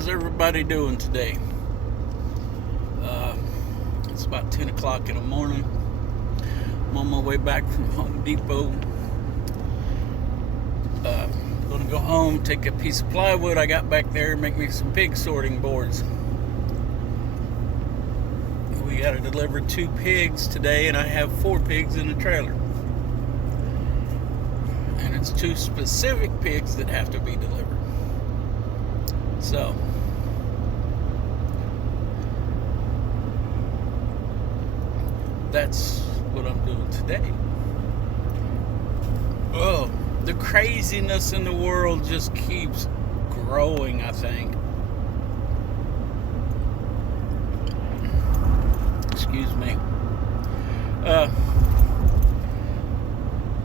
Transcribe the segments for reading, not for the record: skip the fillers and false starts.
How's everybody doing today? It's about 10 o'clock in the morning. I'm on my way back from Home Depot. Gonna go home, take a piece of plywood I got back there, and make me some pig sorting boards. We got to deliver 2 pigs today, and I have 4 pigs in the trailer. And it's 2 specific pigs that have to be delivered. So, that's what I'm doing today. Oh, the craziness in the world just keeps growing, I think. Excuse me.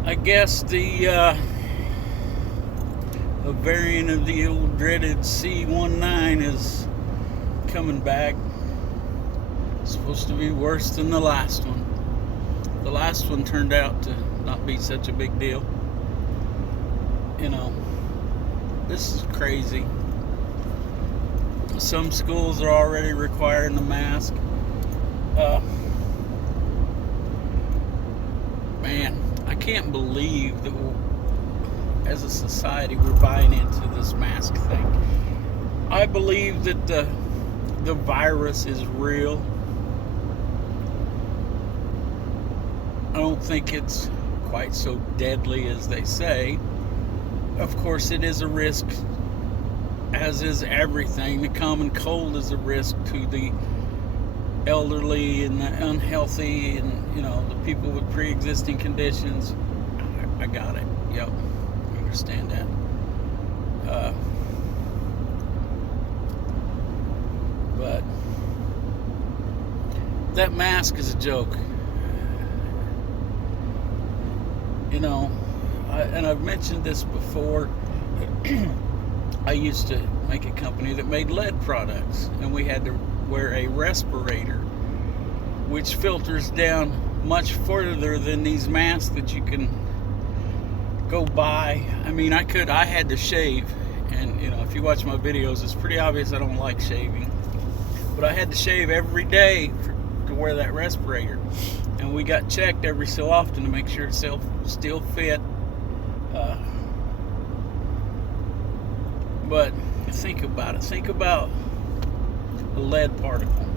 I guess the a variant of the old dreaded C19 is coming back. It's supposed to be worse than the last one. The last one turned out to not be such a big deal. You know, this is crazy. Some schools are already requiring the mask. Man, I can't believe that as a society we're buying into this mask thing. I believe that the virus is real. I don't think it's quite so deadly as they say. Of course, it is a risk, as is everything. The common cold is a risk to the elderly and the unhealthy and, the people with pre-existing conditions. I got it. Yep. I understand that. But that mask is a joke. And I've mentioned this before. I used to make a company that made lead products, and we had to wear a respirator, which filters down much further than these masks that you can go buy. I mean, I had to shave, and if you watch my videos, it's pretty obvious I don't like shaving, but I had to shave every day to wear that respirator, and we got checked every so often to make sure it still fit. But think about it. Think about a lead particle.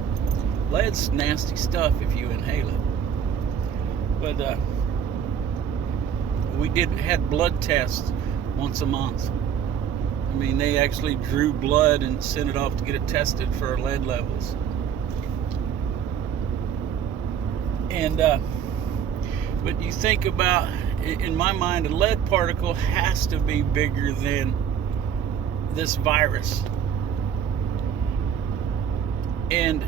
Lead's nasty stuff if you inhale it. But we had blood tests once a month. I mean, they actually drew blood and sent it off to get it tested for our lead levels. And but you think about, in my mind, a lead particle has to be bigger than this virus. And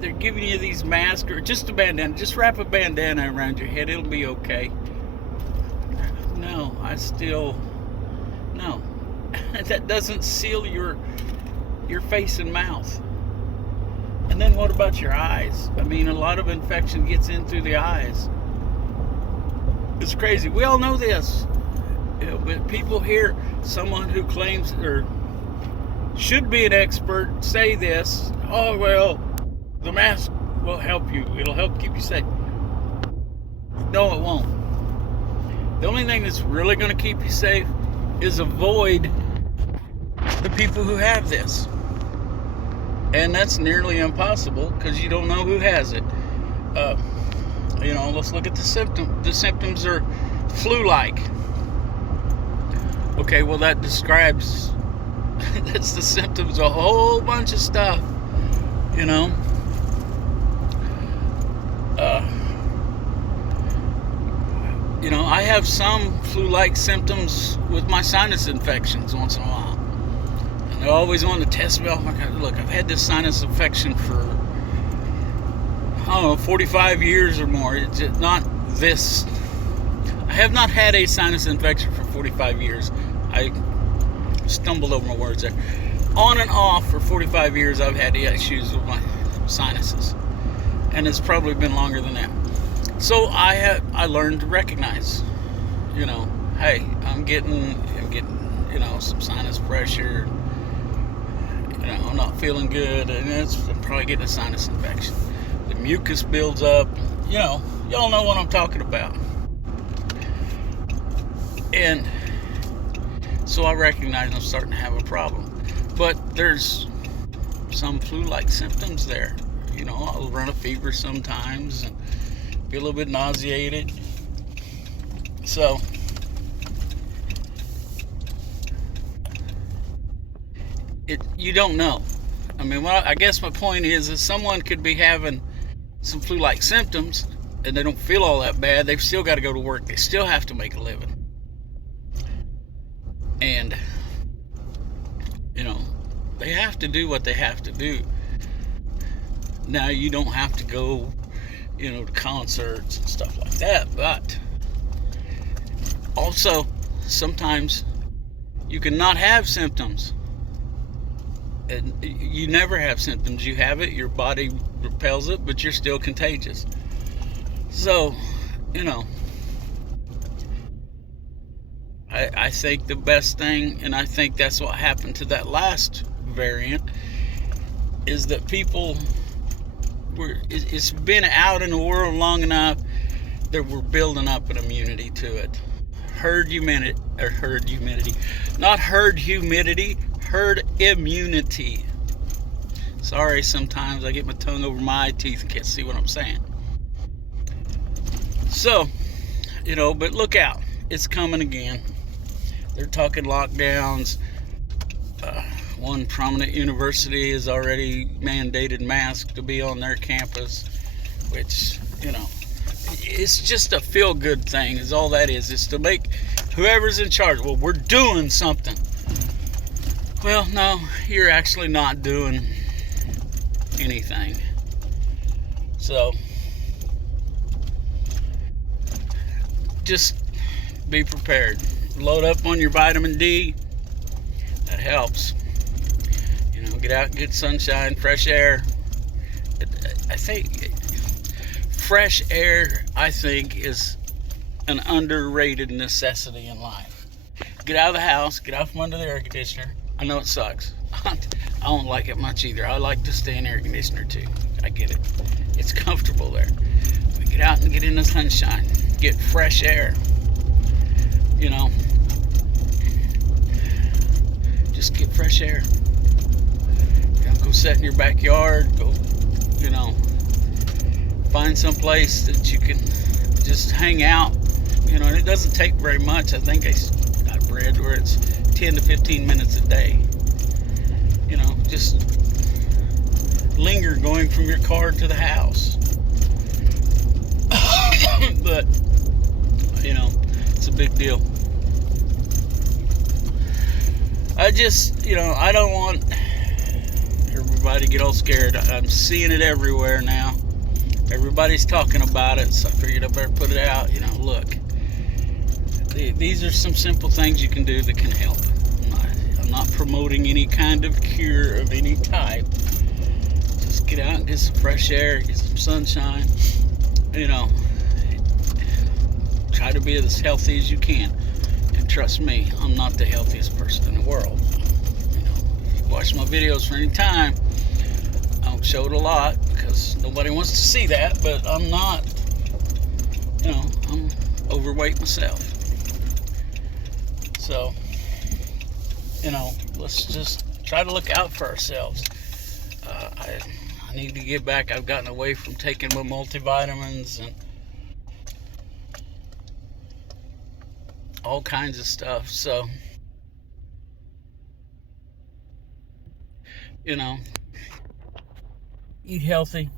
they're giving you these masks, or just a bandana. Just wrap a bandana around your head. It'll be okay. No. That doesn't seal your face and mouth. And then what about your eyes? I mean, a lot of infection gets in through the eyes. It's crazy. We all know this. But people hear someone who claims or should be an expert say this. Oh, well, the mask will help you. It'll help keep you safe. No, it won't. The only thing that's really going to keep you safe is avoid the people who have this. And that's nearly impossible because you don't know who has it. Let's look at the symptoms. The symptoms are flu-like. Okay, well, that describes, that's the symptoms of a whole bunch of stuff, I have some flu-like symptoms with my sinus infections once in a while. And they always want to test me. Oh my God, look, I've had this sinus infection for, 45 years or more. It's not this. I have not had a sinus infection for 45 years. I stumbled over my words there. On and off for 45 years, I've had issues with my sinuses. And it's probably been longer than that. So I learned to recognize, hey, I'm getting some sinus pressure. I'm not feeling good, and I'm probably getting a sinus infection. The mucus builds up. Y'all know what I'm talking about. And so I recognize I'm starting to have a problem. But there's some flu-like symptoms there. I'll run a fever sometimes and be a little bit nauseated. So you don't know. I guess my point is someone could be having some flu-like symptoms and they don't feel all that bad. They've still got to go to work. They still have to make a living. And, they have to do what they have to do. Now, you don't have to go, to concerts and stuff like that. But also, sometimes you can not have symptoms. And you never have symptoms. You have it, your body repels it, but you're still contagious. So, I think the best thing, and I think that's what happened to that last variant, is that people it's been out in the world long enough that we're building up an immunity to it. Herd immunity. Sorry, sometimes I get my tongue over my eye teeth and can't see what I'm saying. So, but look out. It's coming again. They're talking lockdowns. One prominent university has already mandated masks to be on their campus, which, it's just a feel-good thing is all that is. It's to make whoever's in charge, well, we're doing something. Well, no, you're actually not doing anything. So, just be prepared. Load up on your vitamin D. That helps. Get out and get sunshine, fresh air. I think fresh air, is an underrated necessity in life. Get out of the house, get out from under the air conditioner. I know it sucks. I don't like it much either. I like to stay in air conditioner too. I get it. It's comfortable there. But get out and get in the sunshine. Get fresh air. Just get fresh air. Go sit in your backyard. Go, find some place that you can just hang out. And it doesn't take very much. I think I've read where it's 10 to 15 minutes a day. Just linger going from your car to the house. But, it's a big deal. I just, I don't want everybody to get all scared. I'm seeing it everywhere now. Everybody's talking about it, so I figured I better put it out. Look, these are some simple things you can do that can help. I'm not promoting any kind of cure of any type. Just get out and get some fresh air, get some sunshine. Try to be as healthy as you can. And trust me, I'm not the healthiest person in the world. If you watch my videos for any time, I don't show it a lot because nobody wants to see that, but I'm not, I'm overweight myself. So, let's just try to look out for ourselves. I need to get back. I've gotten away from taking my multivitamins and all kinds of stuff. So, eat healthy,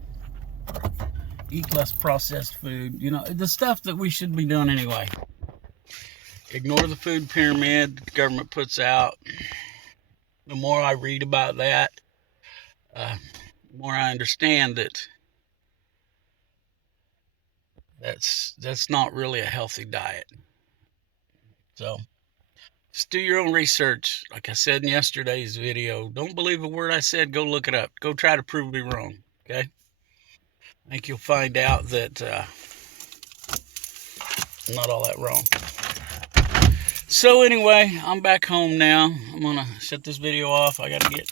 eat less processed food, the stuff that we should be doing anyway. Ignore the food pyramid the government puts out. The more I read about that, the more I understand that that's not really a healthy diet. So just do your own research. Like I said in yesterday's video, don't believe a word I said. Go look it up. Go try to prove me wrong. Okay? I think you'll find out that I'm not all that wrong. So anyway, I'm back home now. I'm going to shut this video off. I got to get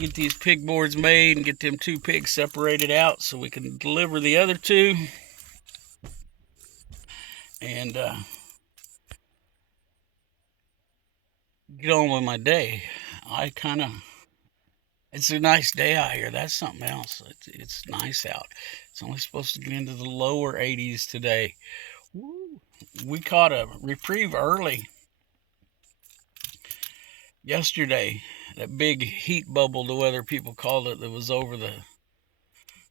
get these pig boards made and get them 2 pigs separated out so we can deliver the other 2. And get on with my day. It's a nice day out here. That's something else. It's nice out. It's only supposed to get into the lower 80s today. Woo. We caught a reprieve early yesterday. That big heat bubble, the weather people called it, that was over the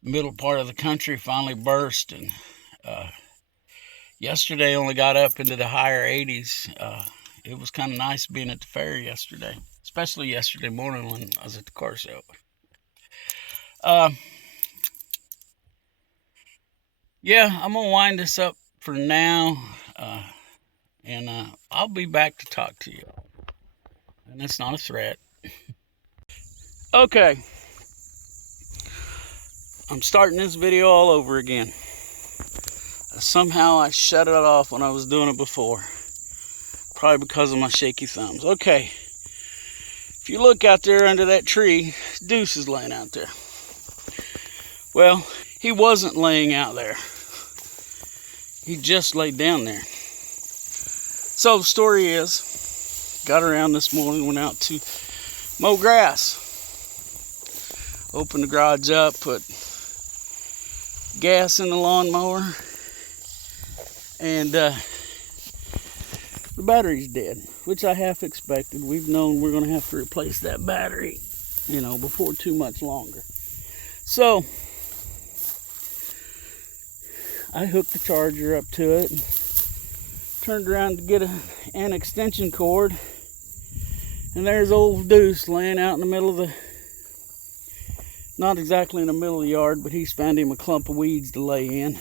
middle part of the country finally burst. And yesterday only got up into the higher 80s. It was kind of nice being at the fair yesterday, especially yesterday morning when I was at the car show. Yeah, I'm going to wind this up for now, and I'll be back to talk to you. And that's not a threat. Okay. I'm starting this video all over again. Somehow I shut it off when I was doing it before. Probably because of my shaky thumbs. Okay. If you look out there under that tree, Deuce is laying out there. Well, he wasn't laying out there. He just laid down there. So the story is, got around this morning, went out to mow grass. Opened the garage up, put gas in the lawnmower, and the battery's dead, which I half expected. We've known we're going to have to replace that battery, before too much longer. So I hooked the charger up to it and turned around to get an extension cord, and there's old Deuce laying out in the middle of the, not exactly in the middle of the yard, but he's found him a clump of weeds to lay in,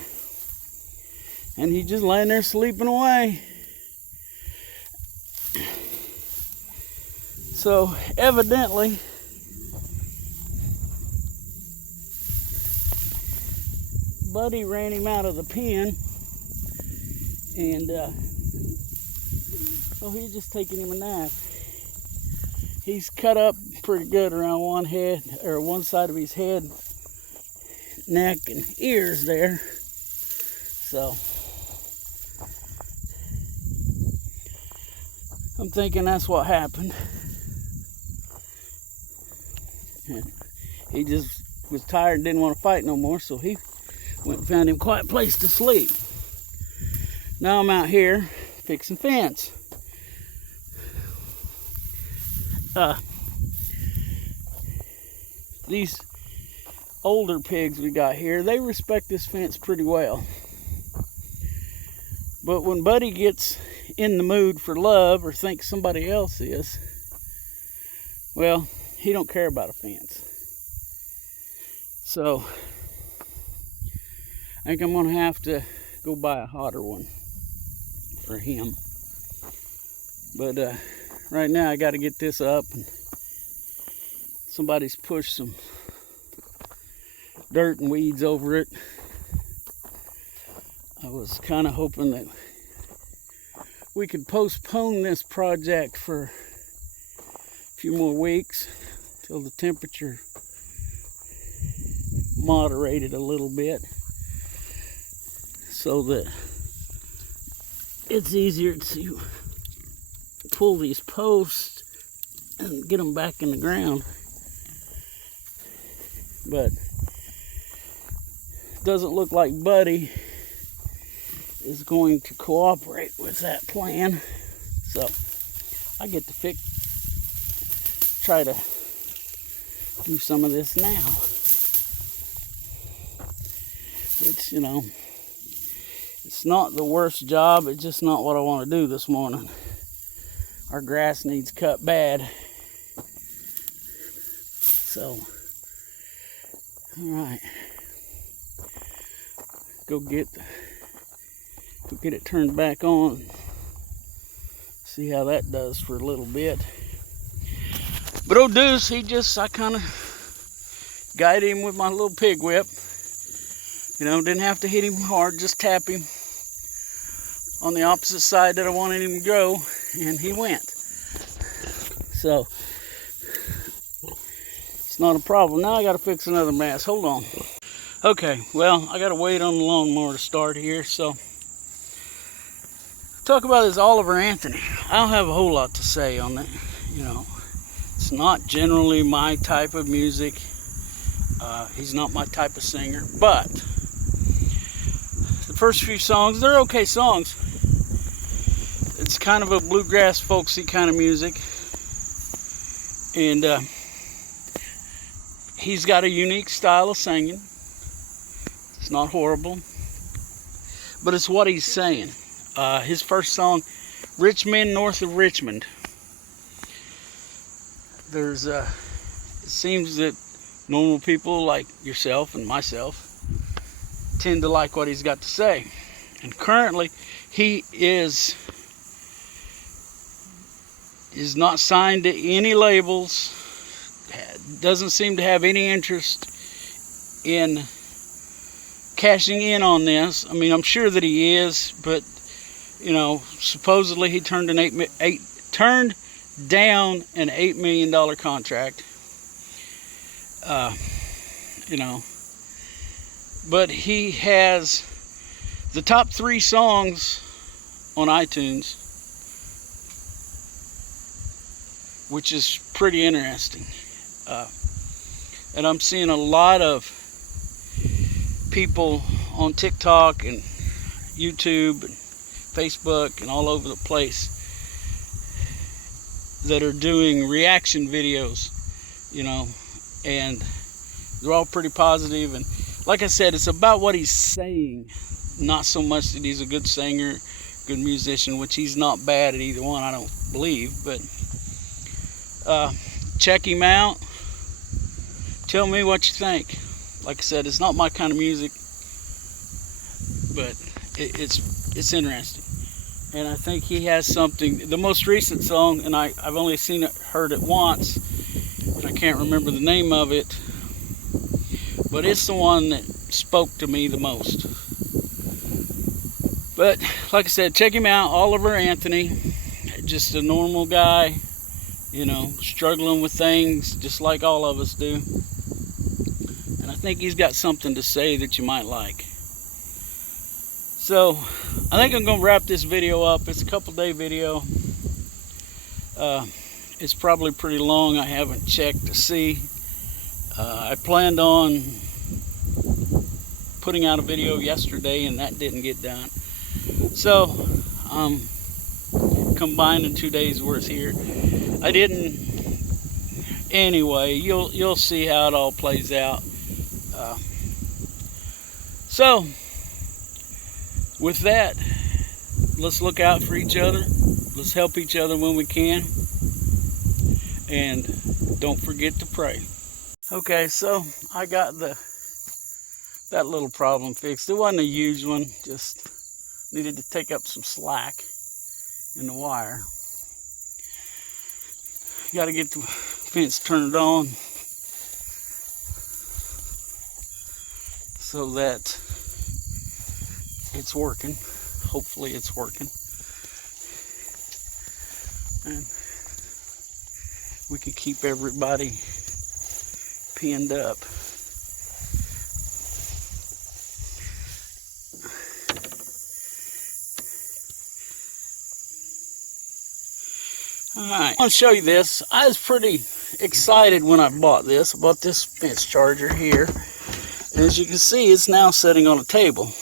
and he's just laying there sleeping away. So evidently Buddy ran him out of the pen, and so he's just taking him a nap. He's cut up pretty good around one side of his head, neck, and ears there. So I'm thinking that's what happened. And he just was tired and didn't want to fight no more, so he went and found him a quiet place to sleep. Now I'm out here fixing fence. These older pigs we got here, they respect this fence pretty well. But when Buddy gets in the mood for love or thinks somebody else is, well, he don't care about a fence. So I think I'm gonna have to go buy a hotter one for him. But right now I got to get this up, and somebody's pushed some dirt and weeds over it. I was kind of hoping that we could postpone this project for a few more weeks till the temperature moderated a little bit, so that it's easier to pull these posts and get them back in the ground. But it doesn't look like Buddy is going to cooperate with that plan, so I get to try to do some of this now, which, it's not the worst job. It's just not what I want to do this morning. Our grass needs cut bad. So, all right, go get it turned back on. See how that does for a little bit. But old Deuce, I kind of guided him with my little pig whip. Didn't have to hit him hard, just tap him on the opposite side that I wanted him to go, and he went. So, it's That's not a problem. Now I got to fix another mast. Hold on. Okay, well, I got to wait on the lawnmower to start here, so talk about this Oliver Anthony. I don't have a whole lot to say on that. You know, it's not generally my type of music. He's not my type of singer, but the first few songs, they're okay songs. It's kind of a bluegrass, folksy kind of music, and he's got a unique style of singing. It's not horrible, but it's what he's saying. His first song, Rich Men North of Richmond. There's it seems that normal people like yourself and myself tend to like what he's got to say. And currently, he is not signed to any labels, doesn't seem to have any interest in cashing in on this. I mean, I'm sure that he is, but you know, supposedly he turned down an $8 million contract. You know, but he has the top 3 songs on iTunes, which is pretty interesting. And I'm seeing a lot of people on TikTok and YouTube and Facebook and all over the place that are doing reaction videos, you know, and they're all pretty positive. And like I said, it's about what he's saying, not so much that he's a good singer, good musician, which he's not bad at either one, I don't believe. But check him out. Tell me what you think. Like I said, it's not my kind of music, but it's interesting. And I think he has something. The most recent song, and I've only heard it once, and I can't remember the name of it, but it's the one that spoke to me the most. But like I said, check him out, Oliver Anthony. Just a normal guy, you know, struggling with things just like all of us do. And I think he's got something to say that you might like. So I think I'm going to wrap this video up. It's a couple-day video. It's probably pretty long. I haven't checked to see. I planned on putting out a video yesterday, and that didn't get done. So I'm combining 2 days worth here. I didn't. Anyway, you'll see how it all plays out. So with that, let's look out for each other. Let's help each other when we can. And don't forget to pray. Okay, so I got that little problem fixed. It wasn't a huge one, just needed to take up some slack in the wire. Got to get the fence turned on so that it's working. Hopefully it's working. And we can keep everybody pinned up. Alright, I want to show you this. I was pretty excited when I bought this. I bought this fence charger here. And as you can see, it's now sitting on a table.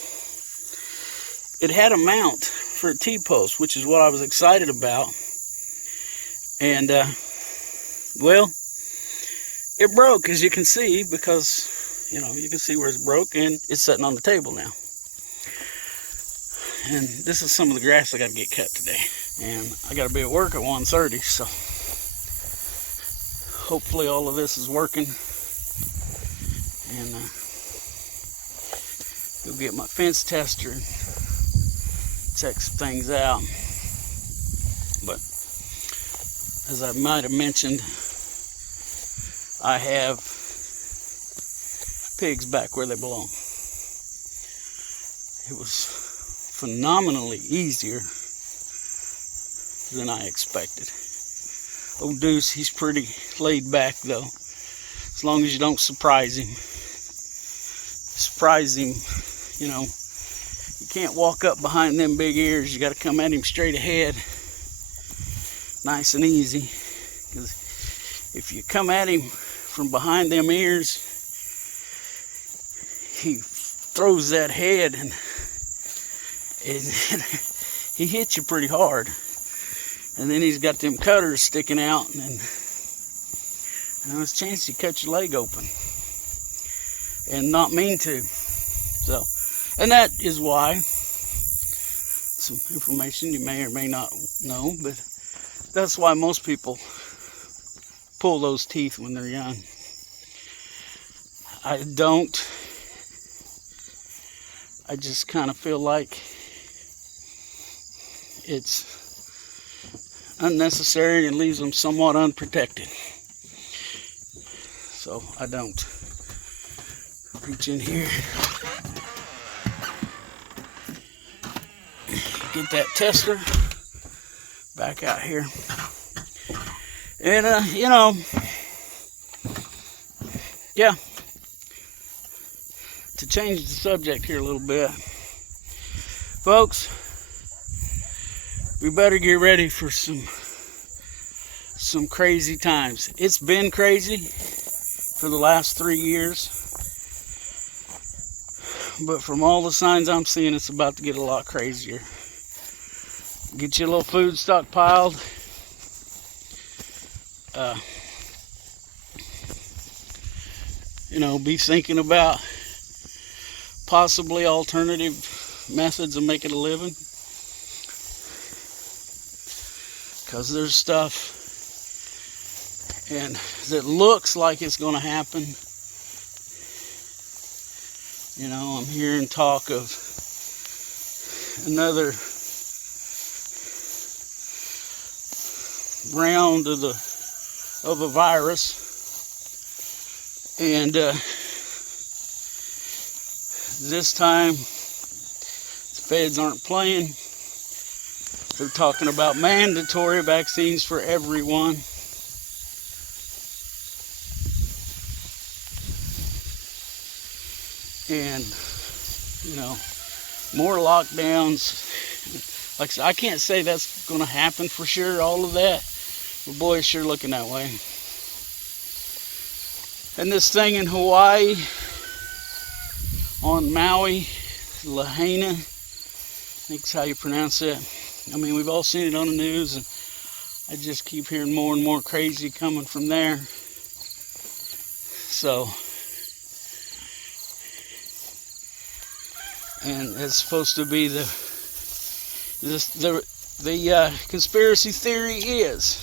It had a mount for a T-post, which is what I was excited about. And, well, it broke, as you can see, because, you know, you can see where it's broke, and it's sitting on the table now. And this is some of the grass I got to get cut today. And I got to be at work at 1:30, so hopefully all of this is working. And go get my fence tester and check some things out. But as I might have mentioned, I have pigs back where they belong. It was phenomenally easier than I expected. Old Deuce, he's pretty laid back though. as long as you don't surprise him. Surprise him, you know. You can't walk up behind them big ears. You got to come at him straight ahead, nice and easy. Because if you come at him from behind them ears, he throws that head and he hits you pretty hard. And then he's got them cutters sticking out, and there's a chance he cut your leg open and not mean to. So, and that is why, some information you may or may not know, but that's why most people pull those teeth when they're young. I don't. I just kind of feel like it's unnecessary and leaves them somewhat unprotected. So I don't. Reach in here, get that tester back out here, and you know, yeah, to change the subject here a little bit, folks, we better get ready for some crazy times. It's been crazy for the last 3 years, but from all the signs I'm seeing, it's about to get a lot crazier. Get your little food stockpiled. You know, be thinking about possibly alternative methods of making a living. Because there's stuff and that looks like it's going to happen. You know, I'm hearing talk of another round of a virus, and this time the feds aren't playing. They're talking about mandatory vaccines for everyone. And, you know, more lockdowns. Like I said, I can't say that's going to happen for sure, all of that. But boy, it's sure looking that way. And this thing in Hawaii, on Maui, Lahaina, I think is how you pronounce it. I mean, we've all seen it on the news, and I just keep hearing more and more crazy coming from there. So, and it's supposed to be the conspiracy theory is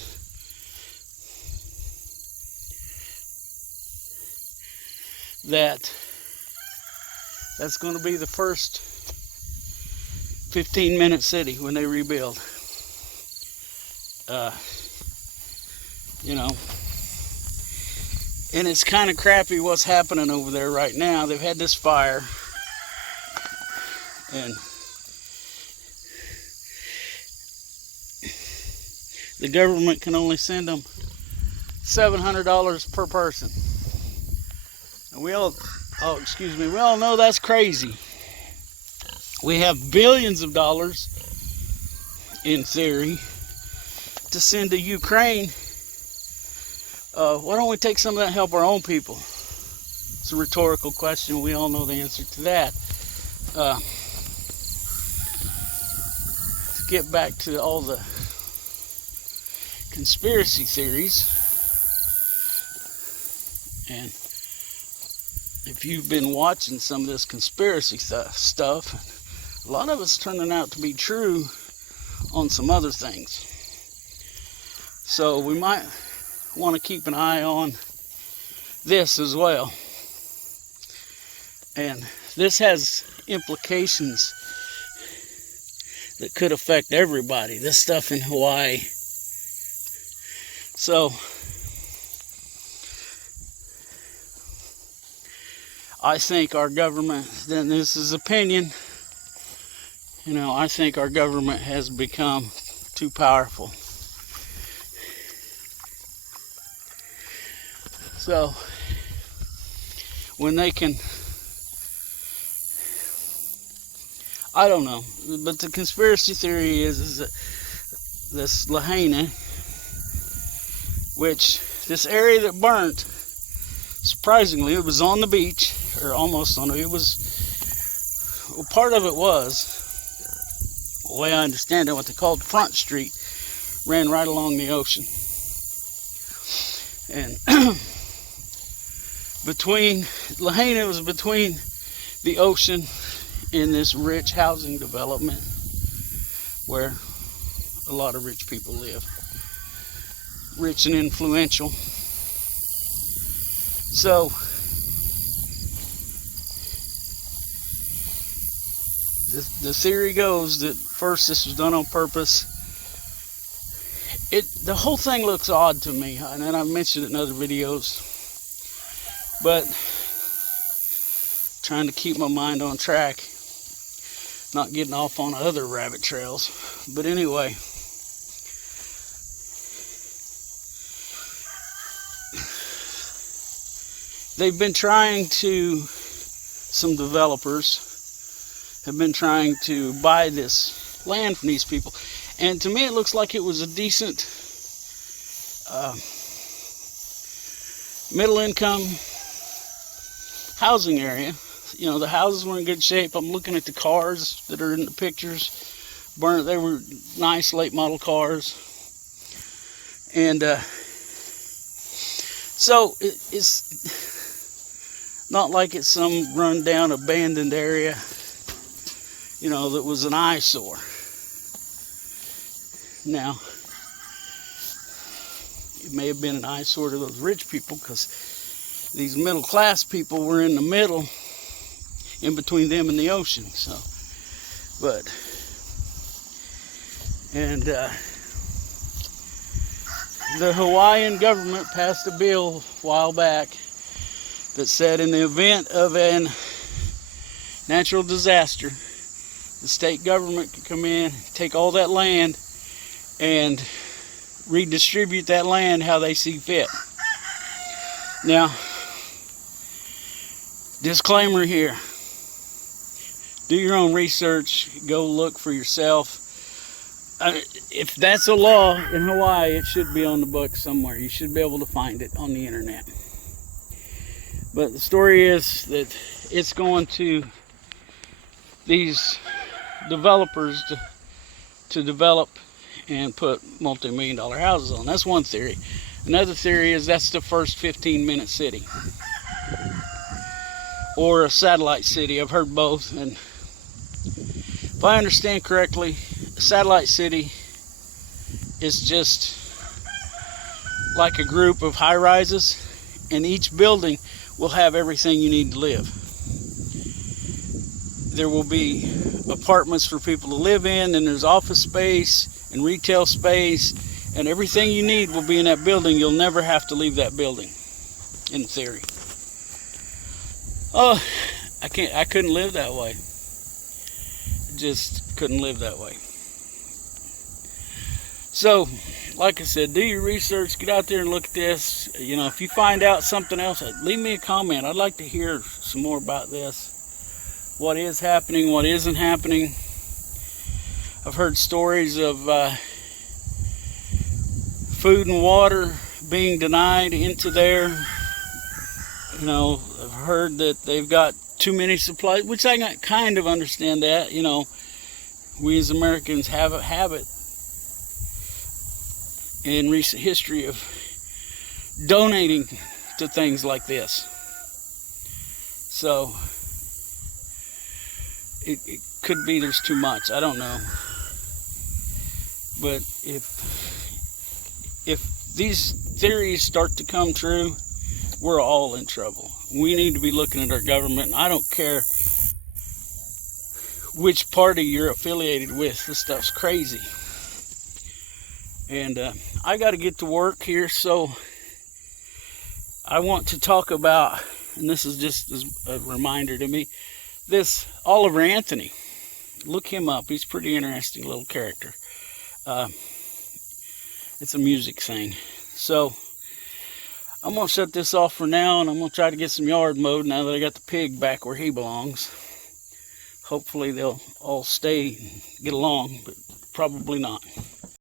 that's going to be the first 15-minute city when they rebuild. You know, and it's kind of crappy what's happening over there right now. They've had this fire, and the government can only send them $700 per person. And we all know that's crazy. We have billions of dollars, in theory, to send to Ukraine. Why don't we take some of that and help our own people? It's a rhetorical question. We all know the answer to that. To get back to all the conspiracy theories, and if you've been watching some of this conspiracy stuff, a lot of it's turning out to be true on some other things. So we might want to keep an eye on this as well. And this has implications that could affect everybody. This stuff in Hawaii. So I think our government, then this is opinion, you know, I think our government has become too powerful. So when they can, I don't know, but the conspiracy theory is that this Lahaina, which this area that burnt, surprisingly, it was on the beach, or almost on it. It was, well, part of it was, the way I understand it, what they called Front Street, ran right along the ocean. And between, Lahaina was between the ocean and this rich housing development where a lot of rich people live. Rich and influential. So, the theory goes that first this was done on purpose. The whole thing looks odd to me, and I've mentioned it in other videos, but trying to keep my mind on track, not getting off on other rabbit trails. But anyway, they've been trying to, some developers have been trying to buy this land from these people. And to me, it looks like it was a decent middle-income housing area. You know, the houses were in good shape. I'm looking at the cars that are in the pictures. They were nice late model cars. And so it's not like it's some run-down, abandoned area, you know, that was an eyesore. Now, it may have been an eyesore to those rich people because these middle-class people were in the middle, in between them and the ocean. So, the Hawaiian government passed a bill a while back that said in the event of a natural disaster, the state government could come in, take all that land, and redistribute that land how they see fit. Now, disclaimer here. Do your own research. Go look for yourself. If that's a law in Hawaii, it should be on the books somewhere. You should be able to find it on the internet. But the story is that it's going to these developers to develop and put multi-million-dollar houses on. That's one theory. Another theory is that's the first 15-minute city. Or a satellite city. I've heard both. And if I understand correctly, a satellite city is just like a group of high-rises, and each building will have everything you need to live. There will be apartments for people to live in, and there's office space and retail space, and everything you need will be in that building. You'll never have to leave that building, in theory. Oh, I couldn't live that way. Just couldn't live that way. So, like I said, do your research, get out there and look at this. You know, if you find out something else, leave me a comment. I'd like to hear some more about this. What is happening, what isn't happening. I've heard stories of food and water being denied into there. You know, I've heard that they've got too many supplies, which I kind of understand that. You know, we as Americans have a habit in recent history of donating to things like this. So, it could be there's too much. I don't know. But if these theories start to come true, we're all in trouble. We need to be looking at our government. And I don't care which party you're affiliated with. This stuff's crazy. And I got to get to work here, so I want to talk about, and this is just as a reminder to me, this Oliver Anthony. Look him up. He's a pretty interesting little character. It's a music thing. So I'm going to shut this off for now, and I'm going to try to get some yard mowed now that I got the pig back where he belongs. Hopefully they'll all stay and get along, but probably not.